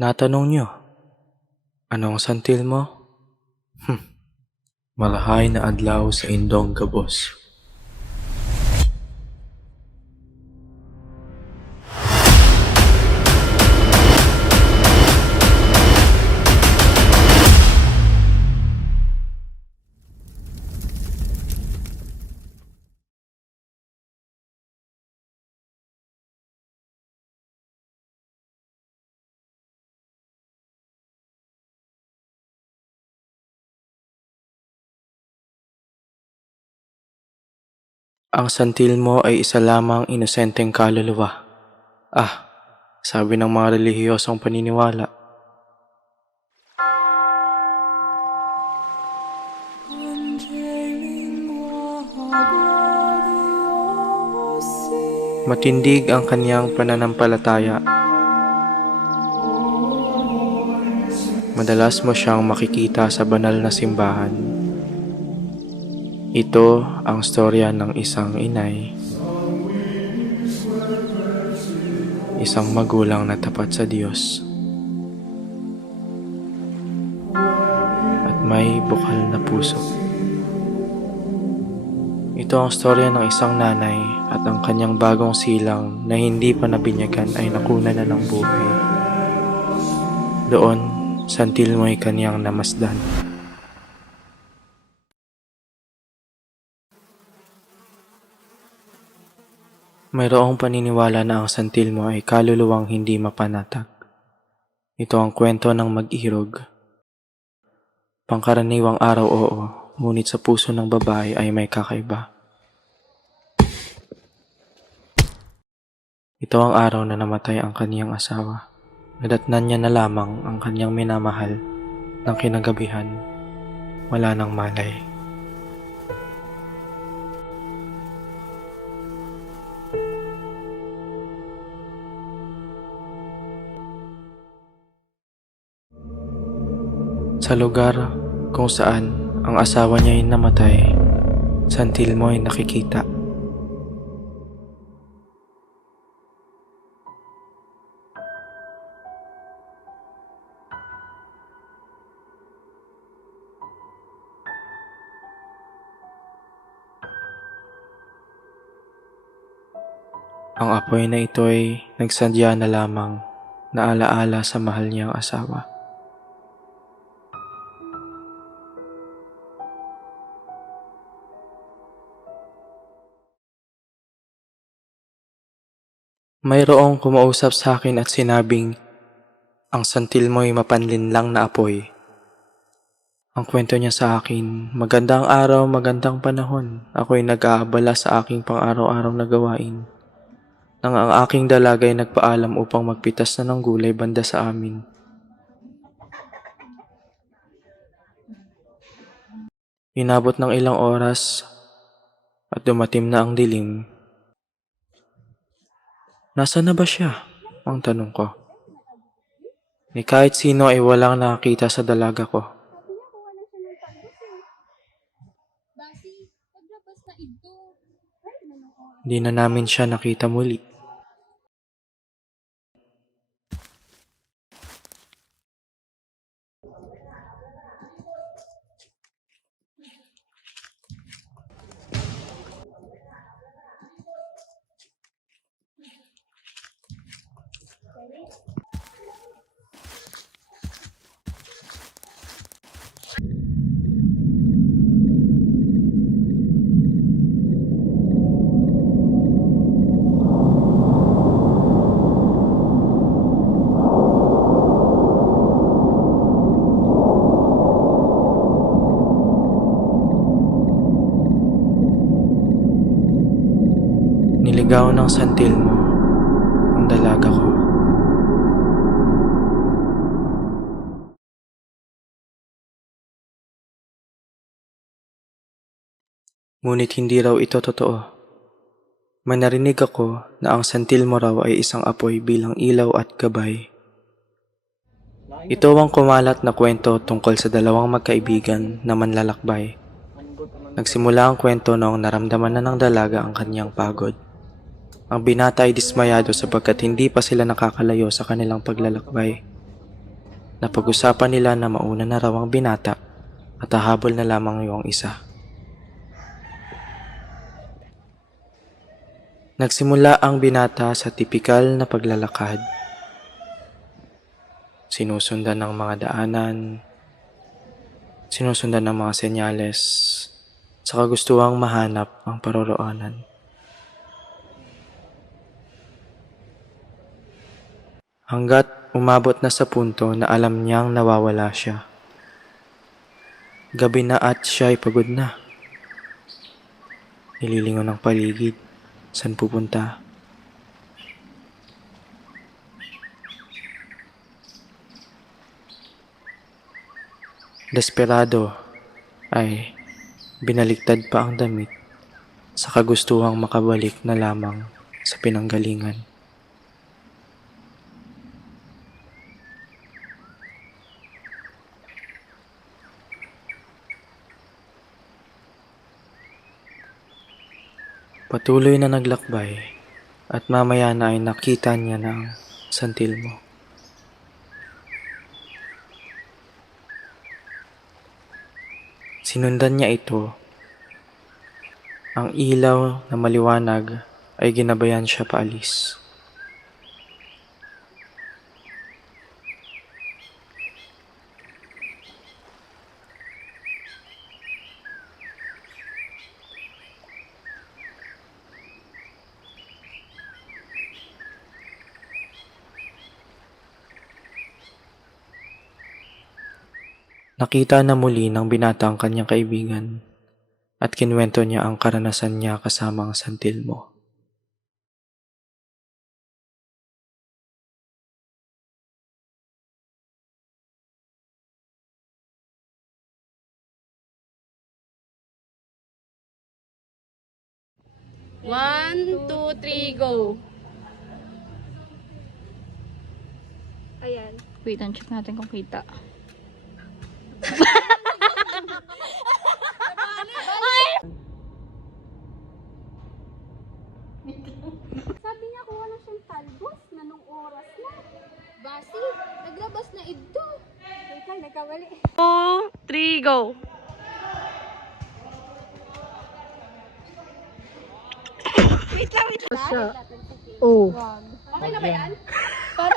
Natanong niyo, ano ang santil mo? Malahay na adlaw sa indong gabos. Ang santil mo ay isa lamang inosenteng kaluluwa. Sabi ng mga relihiyosong paniniwala. Matindig ang kanyang pananampalataya. Madalas mo siyang makikita sa banal na simbahan. Ito ang storya ng isang inay, isang magulang na tapat sa Diyos, at may bukal na puso. Ito ang storya ng isang nanay at ang kanyang bagong silang na hindi pa nabinyagan ay nakunan na ng buhay. Doon, santil mo'y kanyang namasdan. Mayroong paniniwala na ang santil mo ay kaluluwang hindi mapanatag. Ito ang kwento ng mag-irog. Pangkaraniwang araw oo, ngunit sa puso ng babae ay may kakaiba. Ito ang araw na namatay ang kaniyang asawa. Nadatnan niya na lamang ang kaniyang minamahal ng kinagabihan. Wala nang malay. Sa lugar kung saan ang asawa niya ay namatay, santil mo ay nakikita. Ang apoy na ito ay nagsadya na lamang na alaala sa mahal niyang asawa. Mayroong kumausap sa akin at sinabing, ang santil mo'y mapanlinlang na apoy. Ang kwento niya sa akin, magandang araw, magandang panahon. Ako'y nag-aabala sa aking pang-araw-araw na gawain. Nang ang aking dalaga ay nagpaalam upang magpitas na ng gulay banda sa amin. Inabot ng ilang oras at dumatim na ang dilim. Nasaan na ba siya? Ang tanong ko. Ni kahit sino ay walang nakakita sa dalaga ko. Di na namin siya nakita muli. Niligaw ng santil mo ang dalaga ko. Ngunit hindi raw ito totoo. May narinig ako na ang santil mo raw ay isang apoy bilang ilaw at gabay. Ito ang kumalat na kwento tungkol sa dalawang magkaibigan na manlalakbay. Nagsimula ang kwento noong naramdaman na ng dalaga ang kanyang pagod. Ang binata ay dismayado sapagkat hindi pa sila nakakalayo sa kanilang paglalakbay. Napag-usapan nila na mauna na raw ang binata at hahabol na lamang yung isa. Nagsimula ang binata sa tipikal na paglalakad. Sinusundan ng mga daanan, sinusundan ng mga senyales, saka gustuhang mahanap ang paroroonan. Hanggat umabot na sa punto na alam niyang nawawala siya. Gabi na at siya ay pagod na. Nililingon ng paligid. Saan pupunta? Desperado ay binaliktad pa ang damit sa kagustuhang makabalik na lamang sa pinanggalingan. Patuloy na naglakbay at mamaya na ay nakita niya ng santil mo. Sinundan niya ito. Ang ilaw na maliwanag ay ginabayan siya paalis. Nakita na muli ng binata ang kanyang kaibigan at kinuwento niya ang karanasan niya kasama ang santil mo. One, two, three, go! Ayan. Wait, check natin kung kita. Sabi niya kuha na siyang talbos na nung oras na. Basi, naglabas na ito. Wait lang, nagkamali. 2, 3, go! Wait lang. Oh. Okay na ba yan? Para